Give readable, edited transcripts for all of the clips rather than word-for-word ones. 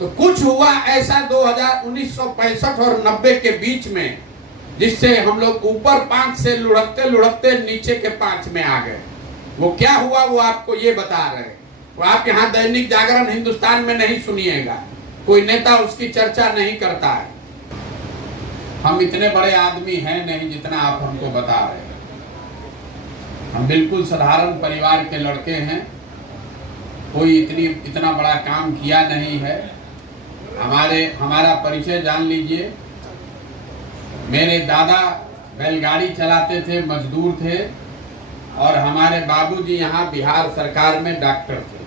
तो कुछ हुआ ऐसा 1965 और 90 के बीच में, जिससे हम लोग ऊपर 5 से लुढ़कते लुढ़कते नीचे के 5 में आ गए। वो क्या हुआ वो आपको ये बता रहे हैं। तो आप यहाँ दैनिक जागरण हिंदुस्तान में नहीं सुनिएगा, कोई नेता उसकी चर्चा नहीं करता है। हम इतने बड़े आदमी हैं नहीं जितना आप हमको बता रहे हैं। हम बिल्कुल साधारण परिवार के लड़के हैं, कोई इतना बड़ा काम किया नहीं है। हमारा परिचय जान लीजिए। मेरे दादा बैलगाड़ी चलाते थे, मजदूर थे, और हमारे बाबूजी यहाँ बिहार सरकार में डॉक्टर थे।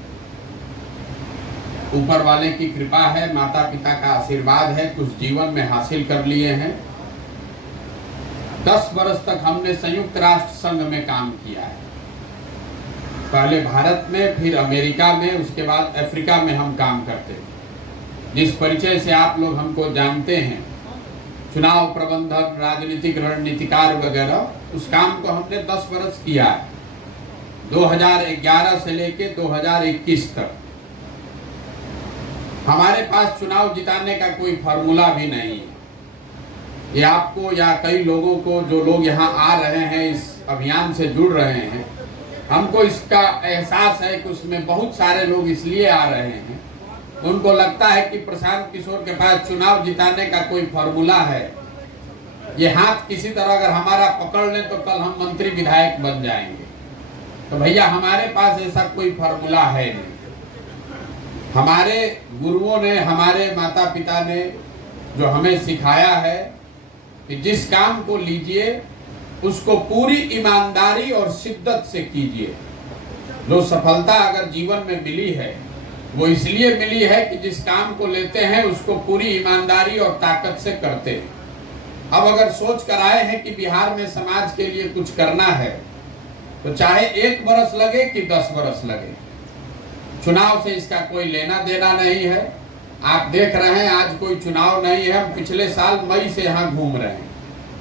ऊपर वाले की कृपा है, माता पिता का आशीर्वाद है, कुछ जीवन में हासिल कर लिए हैं। 10 वर्ष तक हमने संयुक्त राष्ट्र संघ में काम किया है, पहले भारत में, फिर अमेरिका में, उसके बाद अफ्रीका में हम काम करते थे। जिस परिचय से आप लोग हमको जानते हैं, चुनाव प्रबंधक, राजनीतिक रणनीतिकार वगैरह, उस काम को हमने 10 वर्ष किया है, 2011 से लेके 2021 तक। हमारे पास चुनाव जिताने का कोई फार्मूला भी नहीं है। ये आपको या कई लोगों को, जो लोग यहाँ आ रहे हैं, इस अभियान से जुड़ रहे हैं, हमको इसका एहसास है कि उसमें बहुत सारे लोग इसलिए आ रहे हैं, उनको लगता है कि प्रशांत किशोर के पास चुनाव जिताने का कोई फार्मूला है। ये हाथ किसी तरह अगर हमारा पकड़ लें तो कल हम मंत्री विधायक बन जाएंगे। तो भैया हमारे पास ऐसा कोई फार्मूला है नहीं। हमारे गुरुओं ने, हमारे माता पिता ने जो हमें सिखाया है कि जिस काम को लीजिए उसको पूरी ईमानदारी और शिद्दत से कीजिए। जो सफलता अगर जीवन में मिली है वो इसलिए मिली है कि जिस काम को लेते हैं उसको पूरी ईमानदारी और ताकत से करते हैं। अब अगर सोच कर आए हैं कि बिहार में समाज के लिए कुछ करना है, तो चाहे 1 बरस लगे कि 10 बरस लगे, चुनाव से इसका कोई लेना देना नहीं है। आप देख रहे हैं आज कोई चुनाव नहीं है। हम पिछले साल मई से यहाँ घूम रहे हैं,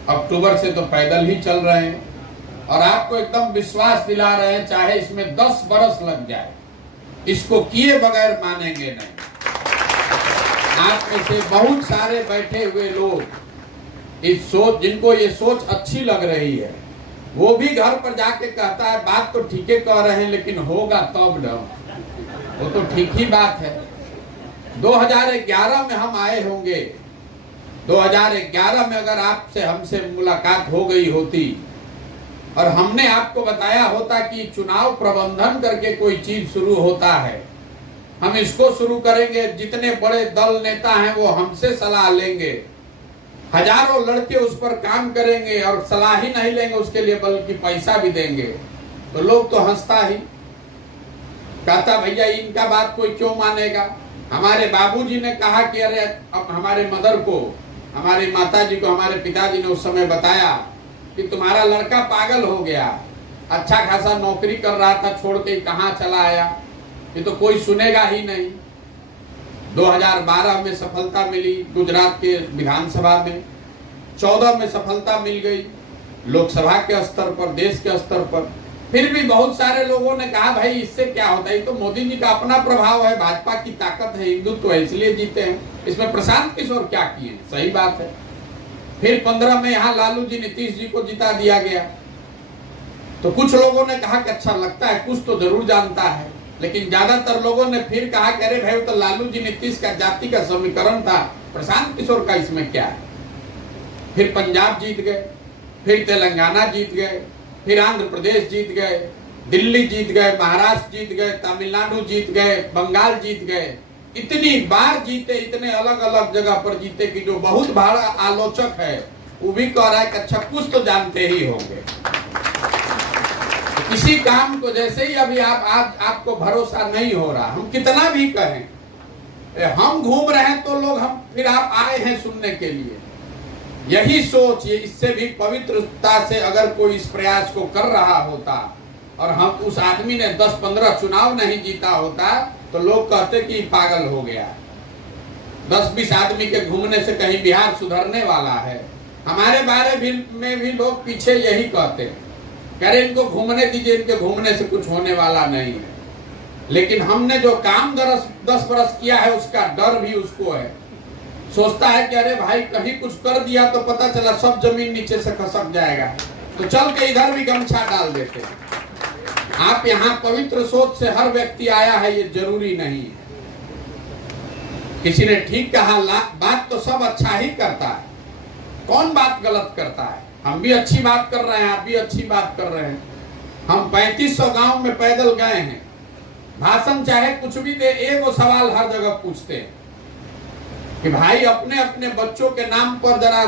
अक्टूबर से तो पैदल ही चल रहे हैं, और आपको एकदम विश्वास दिला रहे हैं चाहे इसमें 10 बरस लग जाए, इसको किए बगैर मानेंगे नहीं। आप में से बहुत सारे बैठे हुए लोग इस सोच, जिनको ये सोच अच्छी लग रही है, वो भी घर पर जाके कहता है बात तो ठीक है कह रहे हैं, लेकिन होगा तब न। वो तो ठीक ही बात है। 2011 में हम आए होंगे, 2011 में अगर आपसे हमसे मुलाकात हो गई होती और हमने आपको बताया होता कि चुनाव प्रबंधन करके कोई चीज शुरू होता है, हम इसको शुरू करेंगे, जितने बड़े दल नेता हैं वो हमसे सलाह लेंगे, हजारों लड़के उस पर काम करेंगे, और सलाह ही नहीं लेंगे उसके लिए बल्कि पैसा भी देंगे, तो लोग तो हंसता ही, कहता भैया इनका बात कोई क्यों मानेगा। हमारे बाबूजी ने कहा कि अरे अब हमारे मदर को, हमारी माताजी को, हमारे पिताजी ने उस समय बताया कि तुम्हारा लड़का पागल हो गया, अच्छा खासा नौकरी कर रहा था, छोड़ के कहाँ चला आया, ये तो कोई सुनेगा ही नहीं। 2012 में सफलता मिली गुजरात के विधानसभा में, 14 में सफलता मिल गई लोकसभा के स्तर पर, देश के स्तर पर। फिर भी बहुत सारे लोगों ने कहा भाई इससे क्या होता है, तो मोदी जी का अपना प्रभाव है, भाजपा की ताकत है, हिंदुत्व है, इसलिए जीते हैं, इसमें प्रशांत किशोर क्या किए। सही बात है। फिर 15 में यहाँ लालू जी, नीतीश जी को जिता दिया गया, तो कुछ लोगों ने कहा कि अच्छा लगता है, कुछ तो जरूर जानता है, लेकिन ज्यादातर लोगों ने फिर कहा कि अरे भाई तो लालू जी नीतीश का जाति का समीकरण था, प्रशांत किशोर का इसमें क्या है। फिर पंजाब जीत गए, फिर तेलंगाना जीत गए, फिर आंध्र प्रदेश जीत गए, दिल्ली जीत गए, महाराष्ट्र जीत गए, तमिलनाडु जीत गए, बंगाल जीत गए। इतनी बार जीते, इतने अलग अलग जगह पर जीते कि जो बहुत बड़ा आलोचक है वो भी कह रहा है कि अच्छा कुछ तो जानते ही होंगे। किसी काम को जैसे ही अभी आज आपको भरोसा नहीं हो रहा, हम कितना भी कहें, हम घूम रहे हैं तो लोग, हम फिर आप आए हैं सुनने के लिए। यही सोच, ये इससे भी पवित्रता से अगर कोई इस प्रयास को कर रहा होता और हम उस आदमी ने 10-15 चुनाव नहीं जीता होता, तो लोग कहते कि पागल हो गया। 10-20 आदमी के घूमने से कहीं बिहार सुधरने वाला है। हमारे बारे में भी लोग पीछे यही कहते हैं, अरे इनको घूमने दीजिए, इनके घूमने से कुछ होने वाला नहीं है। लेकिन हमने जो काम 10 बरस किया है उसका डर भी उसको है। सोचता है कि अरे भाई कहीं कुछ कर दिया तो पता चला सब जमीन नीचे से खसक जाएगा, तो चल के इधर भी गमछा डाल देते हैं। आप यहाँ पवित्र सोच से हर व्यक्ति आया है ये जरूरी नहीं है। किसी ने ठीक कहा, बात तो सब अच्छा ही करता है, कौन बात गलत करता है? हम भी अच्छी बात कर रहे हैं, आप भी अच्छी बात कर रहे हैं। हम 3500 गांव में पैदल गए हैं, भाषण चाहे कुछ भी दे, एक सवाल हर जगह पूछते हैं कि भाई अपने अपने बच्चों के नाम पर जरा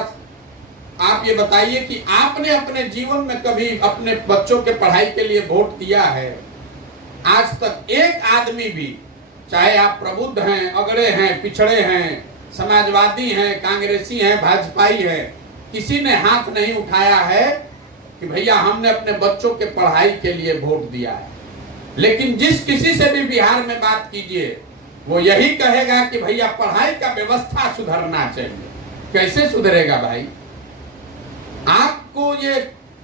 आप ये बताइए कि आपने अपने जीवन में कभी अपने बच्चों के पढ़ाई के लिए वोट दिया है? आज तक एक आदमी भी, चाहे आप प्रबुद्ध हैं, अगड़े हैं, पिछड़े हैं, समाजवादी हैं, कांग्रेसी हैं, भाजपाई हैं, किसी ने हाथ नहीं उठाया है कि भैया हमने अपने बच्चों के पढ़ाई के लिए वोट दिया है। लेकिन जिस किसी से भी बिहार में बात कीजिए वो यही कहेगा कि भैया पढ़ाई का व्यवस्था सुधरना चाहिए। कैसे सुधरेगा भाई? आपको ये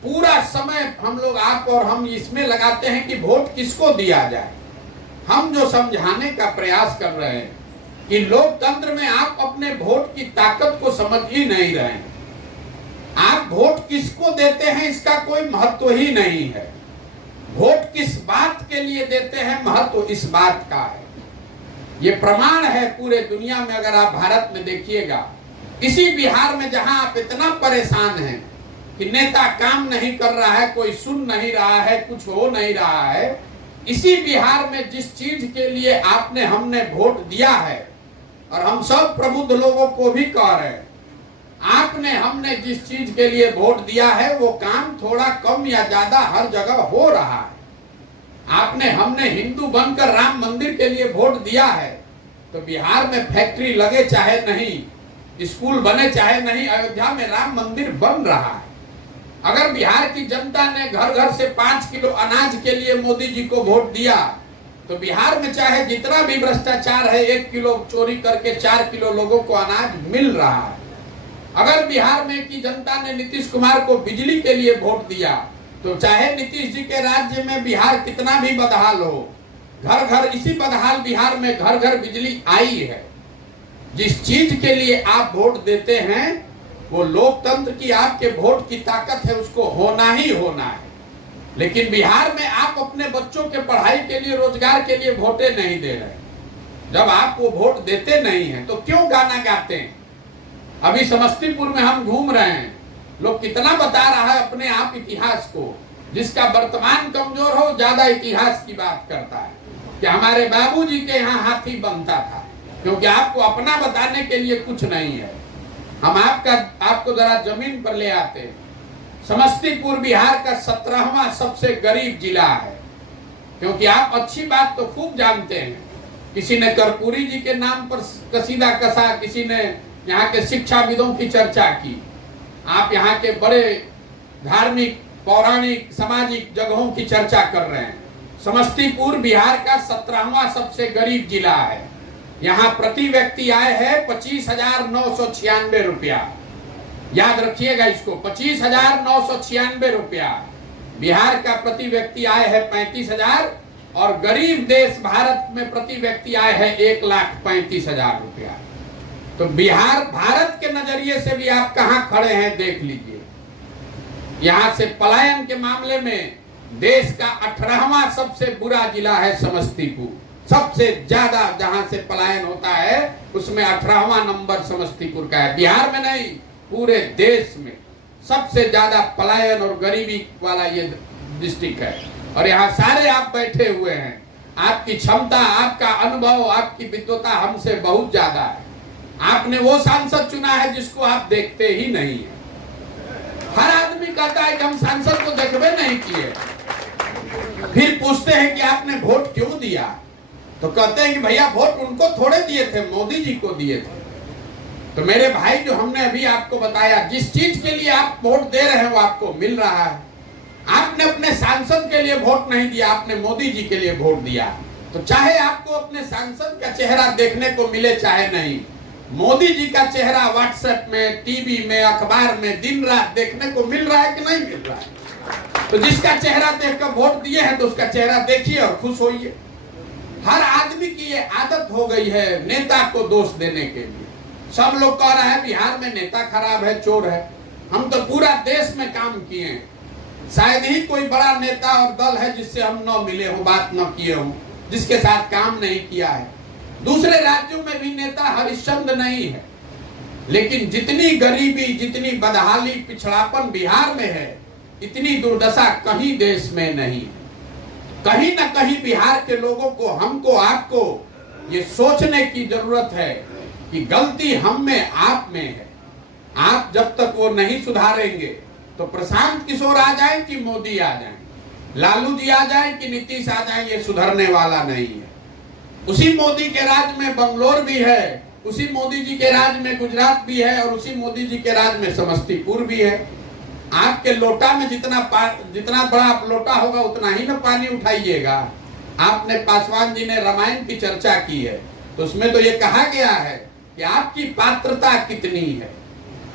पूरा समय हम लोग, आप और हम इसमें लगाते हैं कि वोट किसको दिया जाए। हम जो समझाने का प्रयास कर रहे हैं कि लोकतंत्र में आप अपने वोट की ताकत को समझ ही नहीं रहे हैं। आप वोट किसको देते हैं इसका कोई महत्व ही नहीं है। वोट किस बात के लिए देते हैं महत्व इस बात का है। ये प्रमाण है पूरे दुनिया में। अगर आप भारत में देखिएगा, इसी बिहार में जहां आप इतना परेशान हैं कि नेता काम नहीं कर रहा है, कोई सुन नहीं रहा है, कुछ हो नहीं रहा है, इसी बिहार में जिस चीज के लिए आपने हमने वोट दिया है, और हम सब प्रबुद्ध लोगों को भी कह रहे हैं, आपने हमने जिस चीज के लिए वोट दिया है वो काम थोड़ा कम या ज्यादा हर जगह हो रहा है। आपने हमने हिंदू बनकर राम मंदिर के लिए वोट दिया है, तो बिहार में फैक्ट्री लगे चाहे नहीं, स्कूल बने चाहे नहीं, अयोध्या में राम मंदिर बन रहा है। अगर बिहार की जनता ने घर घर से 5 किलो अनाज के लिए मोदी जी को वोट दिया, तो बिहार में चाहे जितना भी भ्रष्टाचार है, 1 किलो चोरी करके 4 किलो लोगों को अनाज मिल रहा है। अगर बिहार में की जनता ने नीतीश कुमार को बिजली के लिए वोट दिया, तो चाहे नीतीश जी के राज्य में बिहार कितना भी बदहाल हो, घर घर, इसी बदहाल बिहार में घर घर बिजली आई है। जिस चीज के लिए आप वोट देते हैं वो लोकतंत्र की आपके वोट की ताकत है, उसको होना ही होना है। लेकिन बिहार में आप अपने बच्चों के पढ़ाई के लिए, रोजगार के लिए वोटे नहीं दे रहे। जब आप वो वोट देते नहीं हैं तो क्यों गाना गाते हैं? अभी समस्तीपुर में हम घूम रहे हैं, लोग कितना बता रहा है अपने आप इतिहास को। जिसका वर्तमान कमजोर हो ज्यादा इतिहास की बात करता है कि हमारे बाबूजी के यहाँ हाथी बनता था, क्योंकि आपको अपना बताने के लिए कुछ नहीं है। हम आपको जरा जमीन पर ले आते हैं। समस्तीपुर बिहार का 17वां सबसे गरीब जिला है, क्योंकि आप अच्छी बात तो खूब जानते हैं। किसी ने कर्पूरी जी के नाम पर कसीदा कसा, किसी ने यहाँ के शिक्षाविदों की चर्चा की, आप यहाँ के बड़े धार्मिक, पौराणिक, सामाजिक जगहों की चर्चा कर रहे हैं। समस्तीपुर बिहार का 17वां सबसे गरीब जिला है। यहाँ प्रति व्यक्ति आय है 25,996 रुपया। याद रखिएगा इसको, 25,996 रुपया। बिहार का प्रति व्यक्ति आय है 35,000, और गरीब देश भारत में प्रति व्यक्ति आय है 1,35,000 रुपया। तो बिहार भारत के नजरिए से भी आप कहाँ खड़े हैं देख लीजिए। यहाँ से पलायन के मामले में देश का 18वां सबसे बुरा जिला है समस्तीपुर। सबसे ज्यादा जहां से पलायन होता है उसमें 18वां नंबर समस्तीपुर का है। बिहार में नहीं, पूरे देश में सबसे ज्यादा पलायन और गरीबी वाला ये डिस्ट्रिक्ट है। और यहाँ सारे आप बैठे हुए हैं, आपकी क्षमता, आपका अनुभव, आपकी विद्वता हमसे बहुत ज्यादा है। आपने वो सांसद चुना है जिसको आप देखते ही नहीं है। हर आदमी कहता है कि हम सांसद को देखबे नहीं किए, फिर पूछते हैं कि आपने वोट क्यों दिया, तो कहते हैं कि भैया वोट उनको थोड़े दिए थे, मोदी जी को दिए थे। तो मेरे भाई, जो हमने अभी आपको बताया, जिस चीज के लिए आप वोट दे रहे हैं वो आपको मिल रहा है। आपने अपने सांसद के लिए वोट नहीं दिया, आपने मोदी जी के लिए वोट दिया। तो चाहे आपको अपने सांसद का चेहरा देखने को मिले चाहे नहीं, मोदी जी का चेहरा व्हाट्सएप में, टीवी में, अखबार में दिन रात देखने को मिल रहा है कि नहीं मिल रहा है? तो जिसका चेहरा देखकर वोट दिए हैं तो उसका चेहरा देखिए और खुश होइए। हर आदमी की ये आदत हो गई है नेता को दोष देने के लिए। सब लोग कह रहे हैं बिहार में नेता खराब है, चोर है। हम तो पूरा देश में काम किए हैं, शायद ही कोई बड़ा नेता और दल है जिससे हम न मिले हो, बात न किए हो, जिसके साथ काम नहीं किया है। दूसरे राज्यों में भी नेता हरिश्चंद्र नहीं है, लेकिन जितनी गरीबी, जितनी बदहाली, पिछड़ापन बिहार में है, इतनी दुर्दशा कहीं देश में नहीं है। कहीं न कहीं बिहार के लोगों को, हमको, आपको ये सोचने की जरूरत है कि गलती हम में, आप में है। आप जब तक वो नहीं सुधारेंगे तो प्रशांत किशोर आ जाए कि मोदी आ जाए, लालू जी आ जाए कि नीतीश आ जाए, ये सुधरने वाला नहीं है। उसी मोदी के राज में बंगलोर भी है, उसी मोदी जी के राज में गुजरात भी है, और उसी मोदी जी के राज में समस्तीपुर भी है। आपके लोटा में जितना बड़ा लोटा होगा उतना ही ना पानी उठाइएगा। आपने, पासवान जी ने रामायण की चर्चा की है, तो उसमें तो ये कहा गया है कि आपकी पात्रता कितनी है।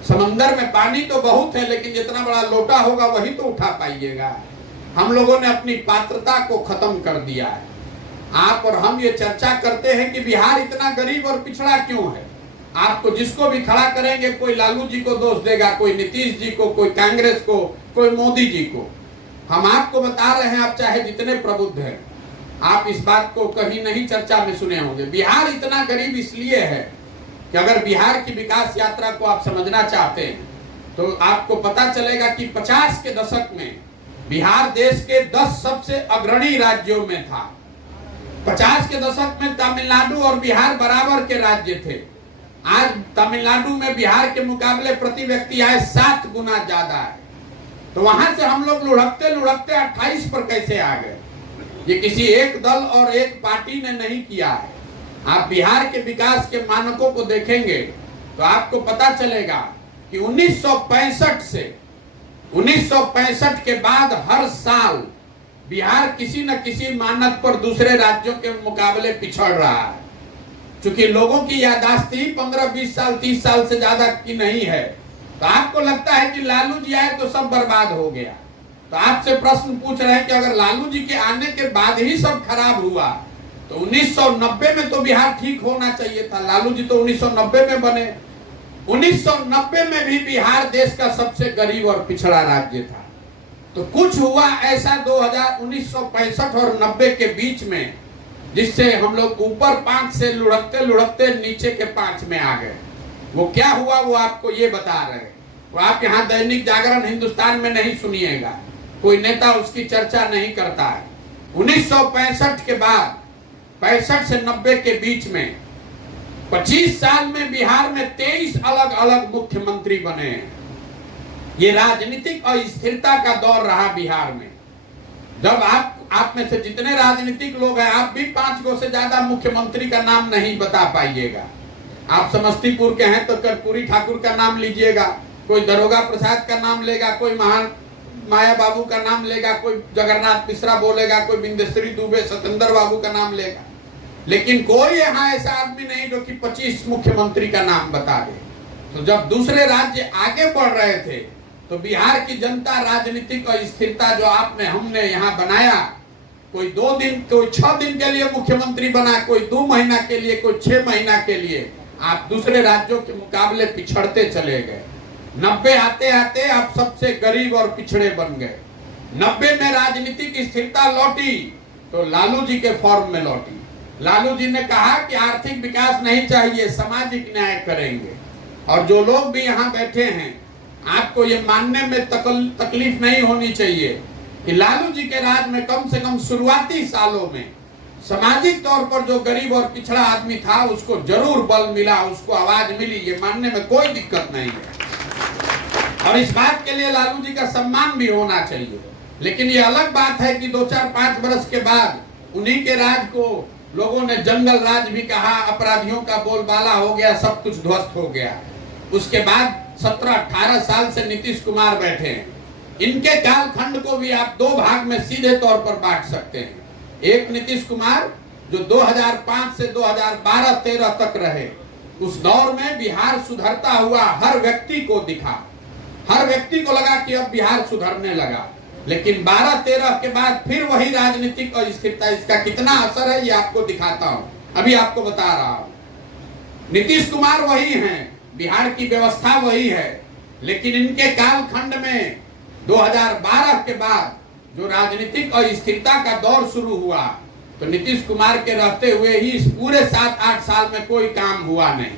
समंदर में पानी तो बहुत है, लेकिन जितना बड़ा लोटा होगा वही तो उठा पाइएगा। हम लोगों ने अपनी पात्रता को खत्म कर दिया है। आप और हम ये चर्चा करते हैं कि बिहार इतना गरीब और पिछड़ा क्यों है। आपको जिसको भी खड़ा करेंगे, कोई लालू जी को दोष देगा, कोई नीतीश जी को, कोई कांग्रेस को, कोई मोदी जी को। हम आपको बता रहे हैं, आप चाहे जितने प्रबुद्ध हैं, आप इस बात को कहीं नहीं चर्चा में सुने होंगे। बिहार इतना गरीब इसलिए है कि अगर बिहार की विकास यात्रा को आप समझना चाहते हैं तो आपको पता चलेगा कि 50 के दशक में बिहार देश के 10 सबसे अग्रणी राज्यों में था। 50 के दशक में तमिलनाडु और बिहार बराबर के राज्य थे। आज तमिलनाडु में बिहार के मुकाबले प्रति व्यक्ति आय 7 गुना ज्यादा है। तो वहां से हम लोग लुढ़कते लुढ़कते 28 पर कैसे आ गए? ये किसी एक दल और एक पार्टी ने नहीं किया है। आप बिहार के विकास के मानकों को देखेंगे तो आपको पता चलेगा कि 1965 के बाद हर साल बिहार किसी न किसी मानक पर दूसरे राज्यों के मुकाबले पिछड़ रहा है। चूंकि लोगों की याददाश्त ही 15-20 साल, 30 साल से ज्यादा की नहीं है, तो आपको लगता है कि लालू जी आए तो सब बर्बाद हो गया। तो आपसे प्रश्न पूछ रहे हैं कि अगर लालू जी के आने के बाद ही सब खराब हुआ तो 1990 में तो बिहार ठीक होना चाहिए था। लालू जी तो 1990 में बने। 1990 में भी बिहार देश का सबसे गरीब और पिछड़ा राज्य था। तो कुछ हुआ ऐसा 1965 और 90 के बीच में, जिससे हम लोग ऊपर 5 से लुढ़कते लुढ़कते नीचे के 5 में आ गए। वो क्या हुआ वो आपको ये बता रहे हैं। वो आप यहाँ दैनिक जागरण, हिंदुस्तान में नहीं सुनिएगा, कोई नेता उसकी चर्चा नहीं करता है। 1965 के बाद 65 से 90 के बीच में 25 साल में बिहार में 23 अलग अलग मुख्यमंत्री बने हैं। ये राजनीतिक अस्थिरता का दौर रहा बिहार में। जब आप में से जितने राजनीतिक लोग हैं, आप भी 5 गो से ज्यादा मुख्यमंत्री का नाम नहीं बता पाइएगा। आप समस्तीपुर के हैं तो कर्पूरी ठाकुर का नाम लीजिएगा, कोई दरोगा प्रसाद का नाम लेगा, कोई महान माया बाबू का नाम लेगा, कोई जगन्नाथ मिश्रा बोलेगा, कोई बिंदेश्वरी दुबे, सतेंद्र बाबू का नाम लेगा, लेकिन कोई यहाँ ऐसा आदमी नहीं जो कि 25 मुख्यमंत्री का नाम बता दे। तो जब दूसरे राज्य आगे बढ़ रहे थे तो बिहार की जनता राजनीतिक अस्थिरता जो आपने, हमने यहाँ बनाया, कोई 2 दिन, कोई 6 दिन के लिए मुख्यमंत्री बना, कोई 2 महीना के लिए, कोई 6 महीना के लिए, आप दूसरे राज्यों के मुकाबले पिछड़ते चले गए। 90 आते आते आप सबसे गरीब और पिछड़े बन गए। 90 में राजनीतिक स्थिरता लौटी तो लालू जी के फॉर्म में लौटी। लालू जी ने कहा कि आर्थिक विकास नहीं चाहिए, सामाजिक न्याय करेंगे। और जो लोग भी यहाँ बैठे हैं, आपको ये मानने में तकलीफ नहीं होनी चाहिए कि लालू जी के राज में कम से कम शुरुआती सालों में सामाजिक तौर पर जो गरीब और पिछड़ा आदमी था उसको जरूर बल मिला, उसको आवाज मिली। ये मानने में कोई दिक्कत नहीं है और इस बात के लिए लालू जी का सम्मान भी होना चाहिए। लेकिन ये अलग बात है कि 2-4-5 बरस के बाद उन्हीं के राज को लोगों ने जंगल राज भी कहा, अपराधियों का बोलबाला हो गया, सब कुछ ध्वस्त हो गया। उसके बाद 17-18 साल से नीतीश कुमार बैठे हैं। इनके कालखंड को भी आप 2 भाग में सीधे तौर पर बांट सकते हैं। एक नीतीश कुमार जो 2005 से 2012-13 तक रहे, उस दौर में बिहार सुधरता हुआ हर व्यक्ति को दिखा, हर व्यक्ति को लगा कि अब बिहार सुधरने लगा। लेकिन 12-13 के बाद फिर वही राजनीतिक अस्थिरता। इसका कितना असर है ये आपको दिखाता हूं, अभी आपको बता रहा हूं। नीतीश कुमार वही हैं, बिहार की व्यवस्था वही है, लेकिन इनके कालखंड में 2012 के बाद जो राजनीतिक अस्थिरता का दौर शुरू हुआ, तो नीतीश कुमार के रहते हुए ही इस पूरे 7-8 साल में कोई काम हुआ नहीं।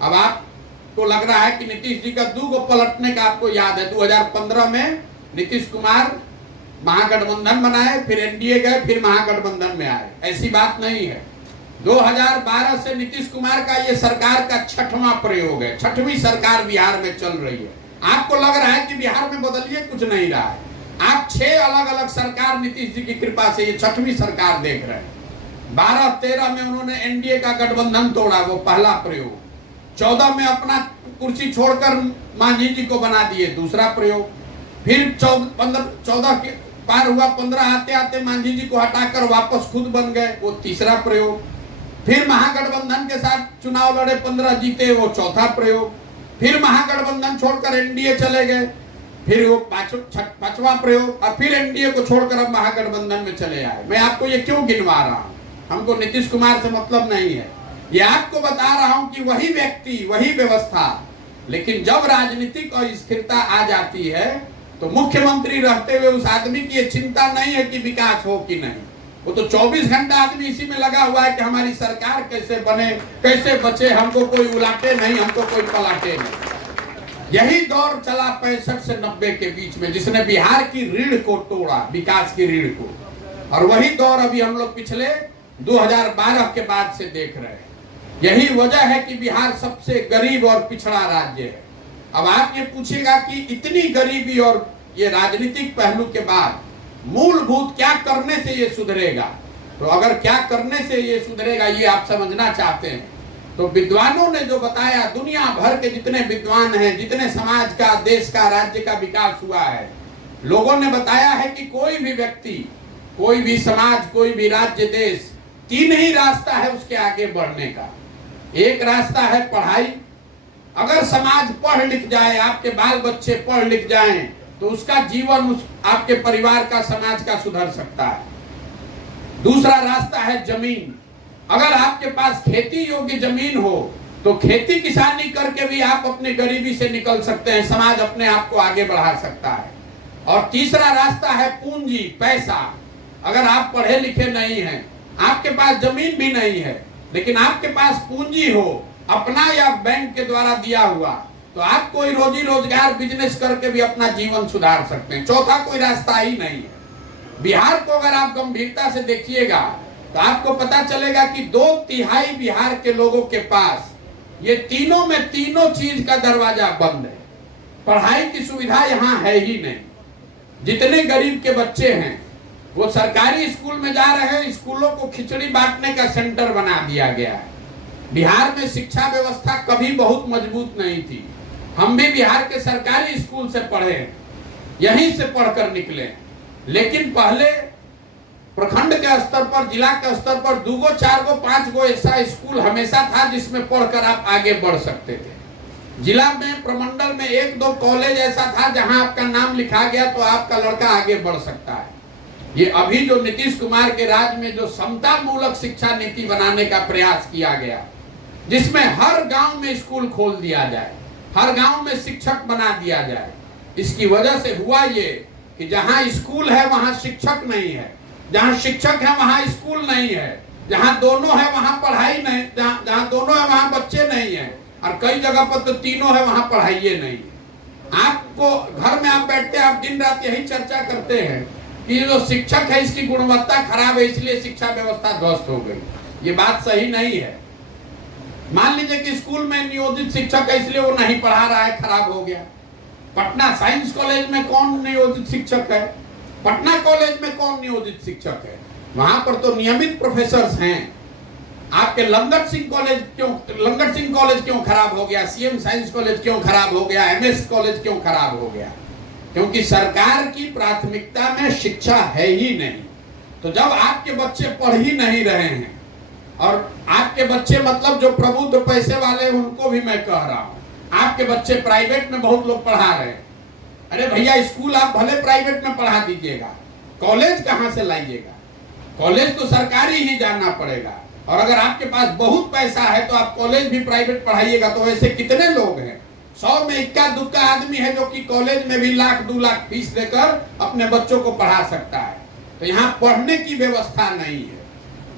अब आपको लग रहा है कि नीतीश जी का दूगो पलटने का आपको याद है। 2015 में नीतीश कुमार महागठबंधन बनाए, फिर एनडीए गए, फिर महागठबंधन में आए। ऐसी बात नहीं है। 2012 से नीतीश कुमार का ये सरकार का 6वां प्रयोग है, 6वीं सरकार बिहार में चल रही है। आपको लग रहा है कि बिहार में बदलिए कुछ नहीं रहा है। आप 6 अलग अलग सरकार नीतीश जी की कृपा से ये 6वीं सरकार देख रहे हैं। 12-13 में उन्होंने एनडीए का गठबंधन तोड़ा, वो पहला प्रयोग। 14 में अपना कुर्सी छोड़कर मांझी जी को बना दिए, दूसरा प्रयोग। फिर 14 के पार हुआ, 15 आते आते मांझी जी को हटाकर वापस खुद बन गए, वो तीसरा प्रयोग। फिर महागठबंधन के साथ चुनाव लड़े, 15 जीते, वो चौथा प्रयोग। फिर महागठबंधन छोड़कर एनडीए चले गए, फिर वो 5वां प्रयोग। और फिर एनडीए को छोड़कर अब महागठबंधन में चले आए। मैं आपको ये क्यों गिनवा रहा हूं? हमको नीतीश कुमार से मतलब नहीं है, ये आपको बता रहा हूं कि वही व्यक्ति, वही व्यवस्था। लेकिन जब राजनीतिक और स्थिरता आ जाती है तो मुख्यमंत्री रहते हुए उस आदमी की ये चिंता नहीं है कि विकास हो कि नहीं। वो तो 24 घंटा आदमी इसी में लगा हुआ है कि हमारी सरकार कैसे बने, कैसे बचे, हमको कोई उलाटे नहीं, हमको कोई पलाटे नहीं। यही दौर चला 65 से 90 के बीच में, जिसने बिहार की रीढ़ को तोड़ा, विकास की रीढ़ को। और वही दौर अभी हम लोग पिछले 2012 के बाद से देख रहे हैं। यही वजह है कि बिहार सबसे गरीब और पिछड़ा राज्य है। अब आप ये पूछेगा कि इतनी गरीबी और ये राजनीतिक पहलू के बाद मूलभूत क्या करने से ये सुधरेगा, तो अगर क्या करने से ये सुधरेगा ये आप समझना चाहते हैं तो विद्वानों ने जो बताया, दुनिया भर के जितने विद्वान हैं, जितने समाज का, देश का, राज्य का विकास हुआ है, लोगों ने बताया है कि कोई भी व्यक्ति, कोई भी समाज, कोई भी राज्य, देश, 3 ही रास्ता है उसके आगे बढ़ने का। एक रास्ता है पढ़ाई। अगर समाज पढ़ लिख जाए, आपके बाल बच्चे पढ़ लिख जाएं, तो उसका जीवन, उस आपके परिवार का, समाज का सुधर सकता है। दूसरा रास्ता है जमीन। अगर आपके पास खेती योग्य जमीन हो तो खेती किसानी करके भी आप अपनी गरीबी से निकल सकते हैं, समाज अपने आप को आगे बढ़ा सकता है। और तीसरा रास्ता है पूंजी, पैसा। अगर आप पढ़े लिखे नहीं हैं, आपके पास जमीन भी नहीं है, लेकिन आपके पास पूंजी हो, अपना या बैंक के द्वारा दिया हुआ, तो आप कोई रोजी रोजगार, बिजनेस करके भी अपना जीवन सुधार सकते हैं। चौथा कोई रास्ता ही नहीं है। बिहार को अगर आप गंभीरता से देखिएगा तो आपको पता चलेगा कि 2/3 बिहार के लोगों के पास ये तीनों में तीनों चीज का दरवाजा बंद है। पढ़ाई की सुविधा यहाँ है ही नहीं। जितने गरीब के बच्चे हैं वो सरकारी स्कूल में जा रहे हैं, स्कूलों को खिचड़ी बांटने का सेंटर बना दिया गया है। बिहार में शिक्षा व्यवस्था कभी बहुत मजबूत नहीं थी। हम भी बिहार के सरकारी स्कूल से पढ़े, यहीं से पढ़कर निकले। लेकिन पहले प्रखंड के स्तर पर, जिला के स्तर पर 2 गो, 4 गो, 5 गो ऐसा स्कूल हमेशा था जिसमें पढ़कर आप आगे बढ़ सकते थे। जिला में, प्रमंडल में 1-2 कॉलेज ऐसा था जहां आपका नाम लिखा गया तो आपका लड़का आगे बढ़ सकता है। ये अभी जो नीतीश कुमार के राज में जो समता मूलक शिक्षा नीति बनाने का प्रयास किया गया, जिसमें हर गांव में स्कूल खोल दिया जाए, हर गांव में शिक्षक बना दिया जाए, इसकी वजह से हुआ ये कि जहां स्कूल है वहां शिक्षक नहीं है, जहां शिक्षक है वहां स्कूल नहीं है, जहां दोनों है वहां पढ़ाई नहीं, जहां दोनों है वहां बच्चे नहीं है, और कई जगह पर तो तीनों है वहां पढ़ाई नहीं है। आपको घर में आप बैठते हैं, आप दिन रात यही चर्चा करते हैं कि जो शिक्षक है इसकी गुणवत्ता खराब है, इसलिए शिक्षा व्यवस्था ध्वस्त हो गई। ये बात सही नहीं है। मान लीजिए कि स्कूल में नियोजित शिक्षक है, इसलिए वो नहीं पढ़ा रहा है, खराब हो गया। पटना साइंस कॉलेज में कौन नियोजित शिक्षक है? पटना कॉलेज में कौन नियोजित शिक्षक है? वहां पर तो नियमित प्रोफेसर हैं। आपके लंगट सिंह कॉलेज क्यों खराब हो गया? सीएम साइंस कॉलेज क्यों खराब हो गया? एमएस कॉलेज क्यों खराब हो गया? क्योंकि सरकार की प्राथमिकता में शिक्षा है ही नहीं। तो जब आपके बच्चे पढ़ ही नहीं रहे हैं, और आपके बच्चे मतलब जो प्रबुद्ध पैसे वाले हैं उनको भी मैं कह रहा हूं, आपके बच्चे प्राइवेट में बहुत लोग पढ़ा रहे हैं, अरे भैया, स्कूल आप भले प्राइवेट में पढ़ा दीजिएगा, कॉलेज कहां से लाइएगा? कॉलेज तो सरकारी ही जाना पड़ेगा। और अगर आपके पास बहुत पैसा है तो आप कॉलेज भी प्राइवेट पढ़ाइएगा। तो ऐसे कितने लोग हैं? 100 में इक्का दुक्का आदमी है जो कि कॉलेज में भी 1-2 लाख फीस देकर अपने बच्चों को पढ़ा सकता है। तो यहाँ पढ़ने की व्यवस्था नहीं है।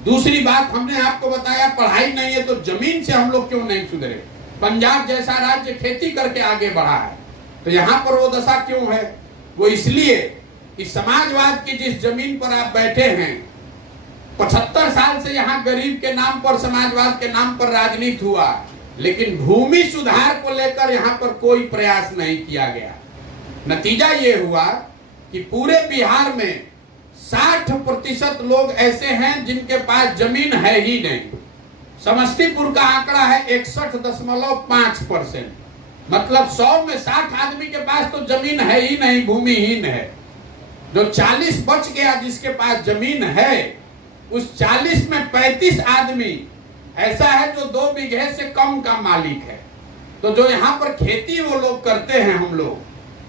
दूसरी बात, हमने आपको बताया पढ़ाई नहीं है तो जमीन से हम लोग क्यों नहीं सुधरे? पंजाब जैसा राज्य खेती करके आगे बढ़ा है, तो यहाँ पर वो दशा क्यों है? वो इसलिए कि समाजवाद की जिस जमीन पर आप बैठे हैं, 75 साल से यहाँ गरीब के नाम पर, समाजवाद के नाम पर राजनीति हुआ, लेकिन भूमि सुधार को लेकर यहाँ पर कोई प्रयास नहीं किया गया। नतीजा ये हुआ कि पूरे बिहार में 60% लोग ऐसे हैं जिनके पास जमीन है ही नहीं। समस्तीपुर का आंकड़ा है 61.5%, मतलब 100 में 60 आदमी के पास तो जमीन है ही नहीं, भूमिहीन है। जो 40 बच गया जिसके पास जमीन है, उस 40 में 35 आदमी ऐसा है जो 2 बीघे से कम का मालिक है। तो जो यहाँ पर खेती वो लोग करते हैं, हम लोग,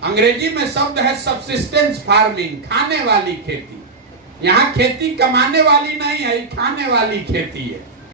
अंग्रेजी में शब्द है सब्सिस्टेंस फार्मिंग, खाने वाली खेती। यहाँ खेती कमाने वाली नहीं है, खाने वाली खेती है।